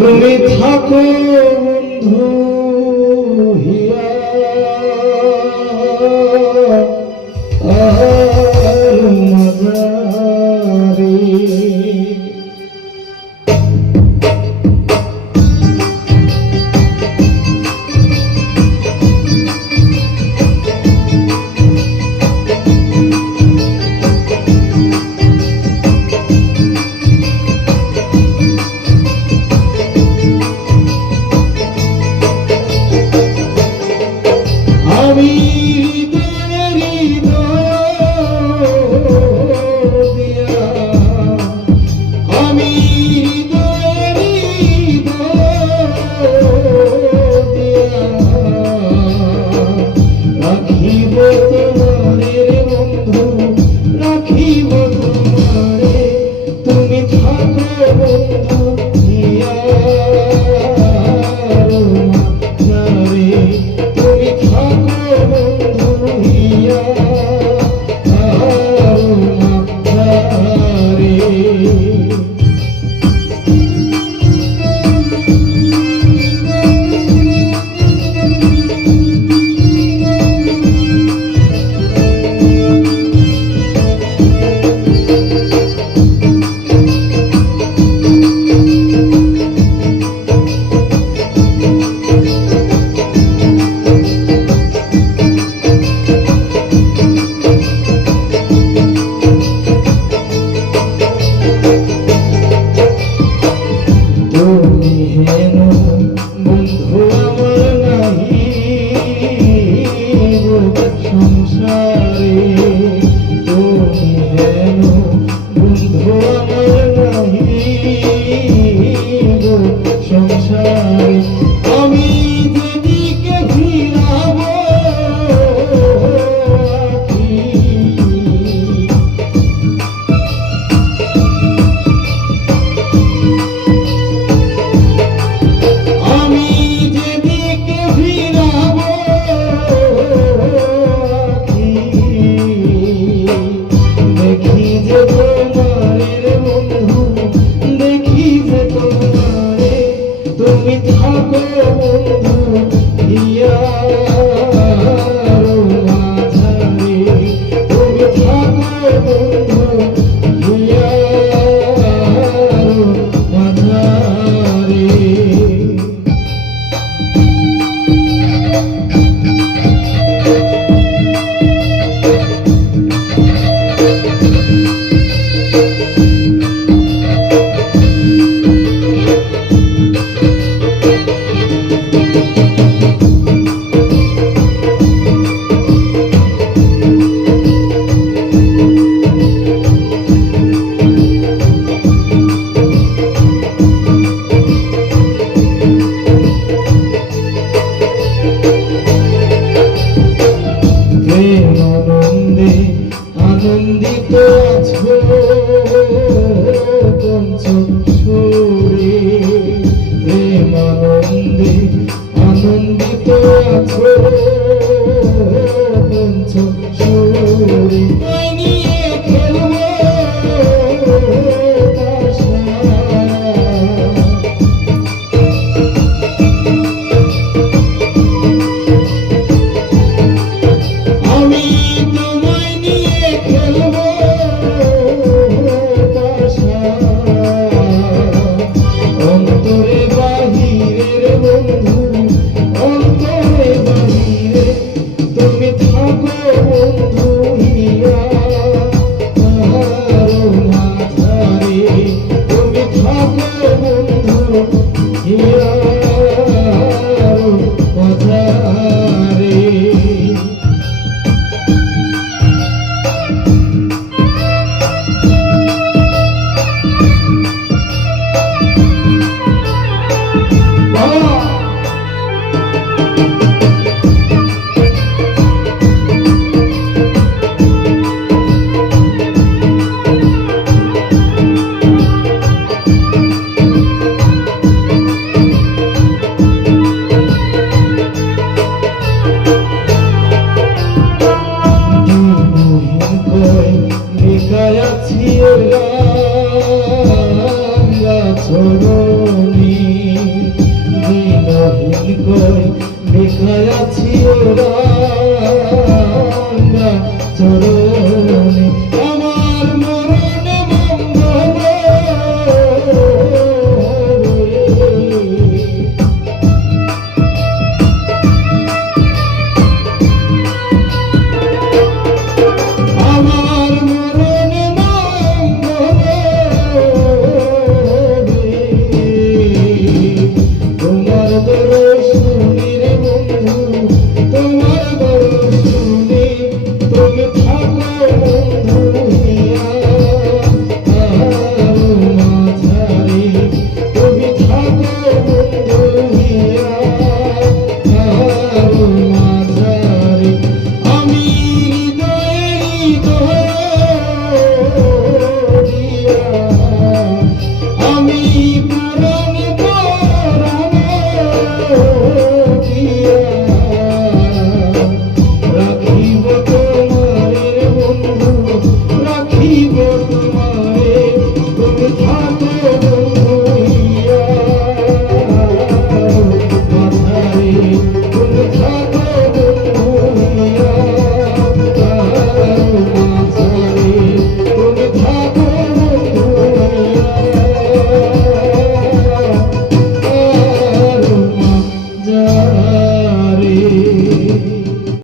তুমি থাকো বন্ধু me. Oh.